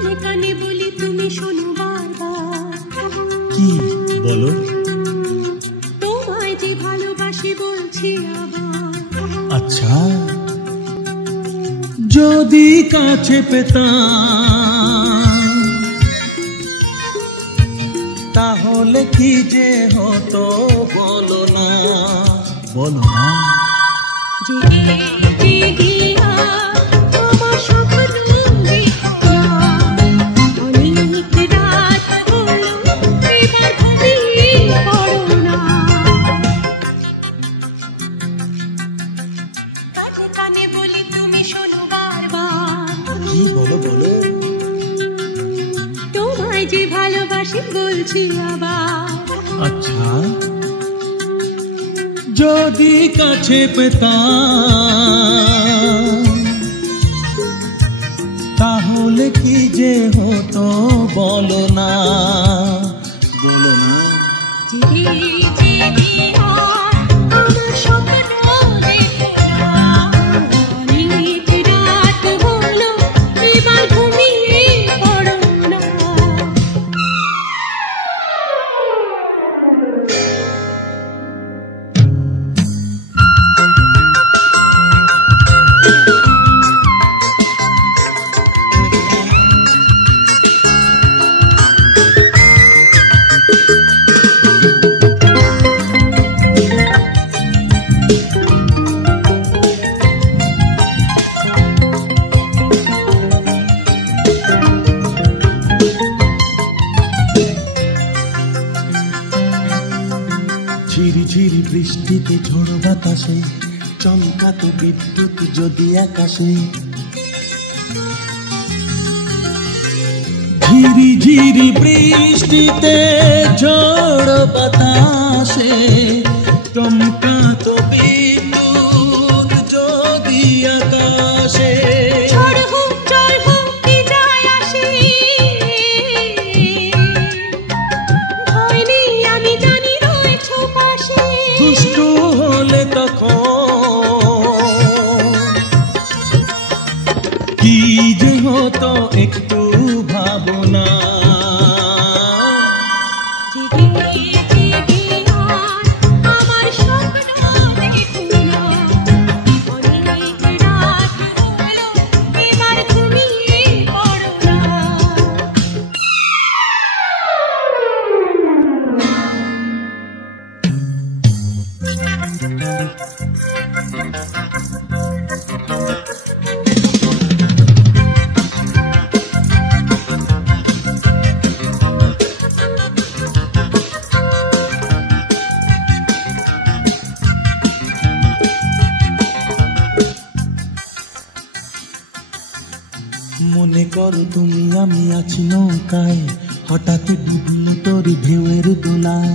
কানে কানে বলি তুমি শোনো বারবার। কি বলো? তোমায় যে ভালোবাসি বলছি আবার। আচ্ছা, যদি কাছে পেতাম তাহলে কি যে হতো বলো না, বলো না। বলো বলো, তোমায় যে ভালোবাসি বলছি আবার। আচ্ছা, যদি কাছে পেতাম তাহলে কি যে হতো বলো না, বলো না। ঝিরি ঝিরি বৃষ্টিতে ঝড় বাতাসে চমকাতো বিদ্যুৎ যদি আকাশে, ঝিরি ঝিরি বৃষ্টিতে ঝড় বাতাসে চমকাতো বিদ্যুৎ যদি আকাশে। দুষ্টু হলে তখন কি যে হতো একটু ভাবনা। মনে করো তুমি আমি আছি নৌকায়, হঠাৎ ডুবলো তোর ঢেউয়ের দোলায়।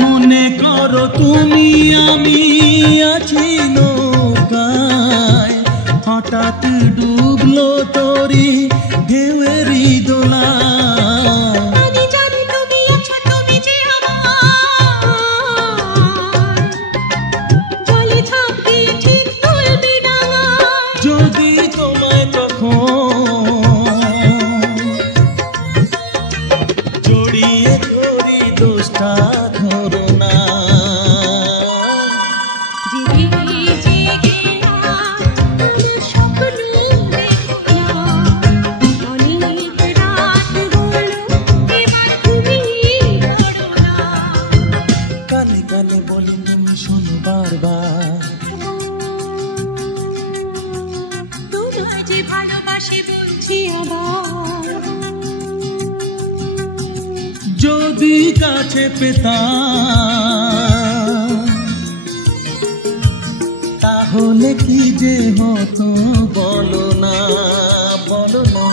মনে করো তুমি আমি আছি নৌকায়, হঠাৎ ডুবলো তোরি ঢেউয়ের দোলায়। যদি তোমায় তখন জড়িয়ে ধরি দোষটা ধরো না। কানে কানে বলি তুমি শোনো বারবার, ভালোবাসি বলছি আবার। যদি কাছে পেতাম তাহলে কি যে হতো বলো না, বলো না।